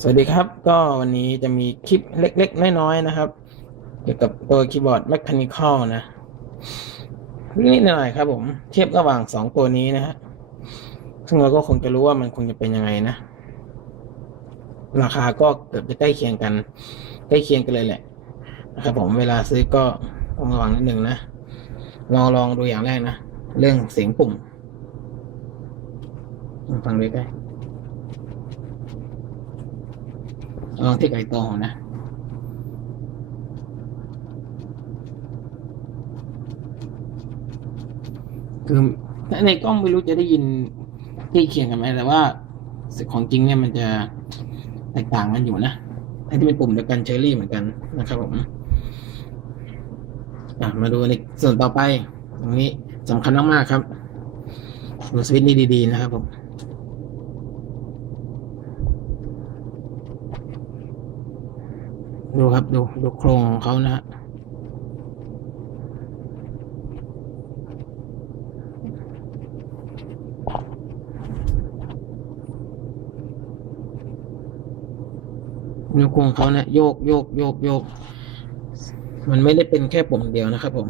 สวัสดีครับ ก็วันนี้จะมีคลิปเล็กๆ น้อยๆ นะครับ เกี่ยวกับตัวคีย์บอร์ด Mechanical นะนิดหน่อยครับผม เทียบระหว่างสองตัวนี้นะฮะซึ่งเราก็คงจะรู้ว่ามันคงจะเป็นยังไงนะ ราคาก็เกือบจะใกล้เคียงกัน ใกล้เคียงกันเลยแหละ นะครับผมเวลาซื้อก็ต้องระวังนิดหนึ่งนะลองลองดูอย่างแรกนะ เรื่องเสียงปุ่มฟังดูใก ล้ลองที่ไก่ตองนะคือในกล้องไม่รู้จะได้ยินที่เคียงกันไหมแต่ว่าของจริงเนี่ยมันจะแตกต่างกันอยู่นะอันที่เป็นปุ่มเดียวกันเชอรี่เหมือนกันนะครับผมมาดูในส่วนต่อไป ตรงนี้สำคัญมากๆครับดูสวิตช์นี้ดีๆนะครับผม ดูครับดูดูโครงของเขานะฮะดูโครงเขาเนี่ยโยกโยกโยกโยก มันไม่ได้เป็นแค่ปุ่มเดียวนะครับ ผม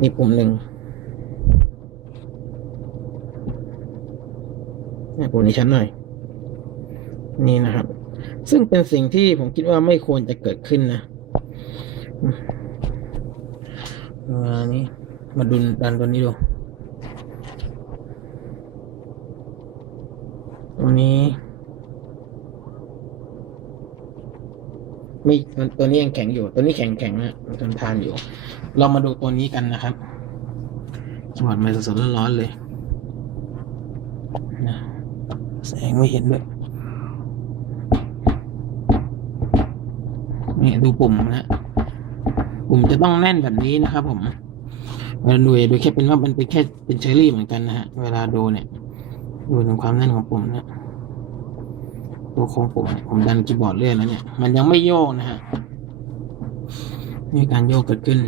มีปุ่มหนึ่งเนี่ยปุ่มนี้ชั้นหน่อย นี่นะครับ ซึ่งเป็นสิ่งที่ผมคิดว่าไม่ควรจะเกิดขึ้นนะมานี้มาดุนดันตัวนี้ดูตรงนี้ม่ตัวนี้ยังแข็งอยู่ ตัวนี้แข็งแข็งนะมันทนทานอยู่ เรามาดูตัวนี้กันนะครับสวดมาสดๆร้อนๆเลยนะแสงไม่เห็นด้วย นี่ดูปุ่มนะฮะปุ่มจะต้องแน่นแบบนี้นะครับผมเวลาดูดูแค่เป็นว่ามันเป็นแค่เป็นเชอรี่เหมือนกันนะฮะเวลาดูเนี่ย ดูถึงความแน่นของปุ่มนะตัวโครงปุ่มผมดันคีย์บอร์ดเลื่อนแล้วเนี่ย มันยังไม่โยกนะฮะมีการโยกเกิดขึ้นเ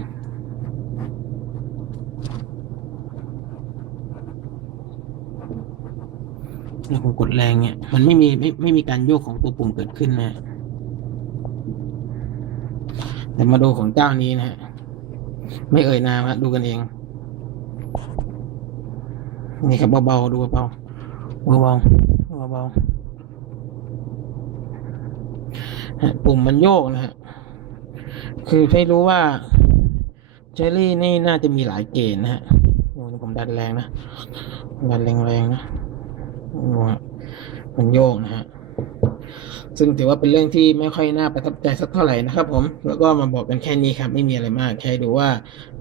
นี่ยผมกดแรงเนี่ย มันไม่มีไม่ไม่มีการโยกของตัวปุ่มเกิดขึ้นนะ ฮะแต่มาดูของเจ้านี้นะฮะ ไม่เอ่ยนามฮะดูกันเอง นี่ครับเบาๆดูเบาๆเบาๆเบาๆฮะปุ่มมันโยกนะฮะ คือให้รู้ว่าเจอรี่นี่น่าจะมีหลายเกณฑ์นะฮะโอ้โหผมดันแรงนะ ดันแรงๆนะดูฮะมันโยกนะฮะ ซึ่งถือว่าเป็นเรื่องที่ไม่ค่อยน่าประทับใจสักเท่าไหร่นะครับผม แล้วก็มาบอกกันแค่นี้ครับ ไม่มีอะไรมาก แค่ดูว่า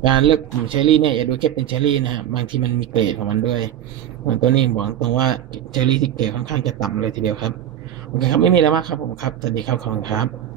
การเลือกกลุ่มเชอรี่เนี่ยอย่าดูแค่เป็นเชอรี่นะฮะ บางทีมันมีเกรดของมันด้วยเหมือนตัวนี้บอกตรงว่าเชอรี่ที่เกรดค่อนข้างจะต่ำเลยทีเดียวครับ โอเคครับ ไม่มีอะไรมากครับผมครับ สวัสดีครับขอบคุณครับ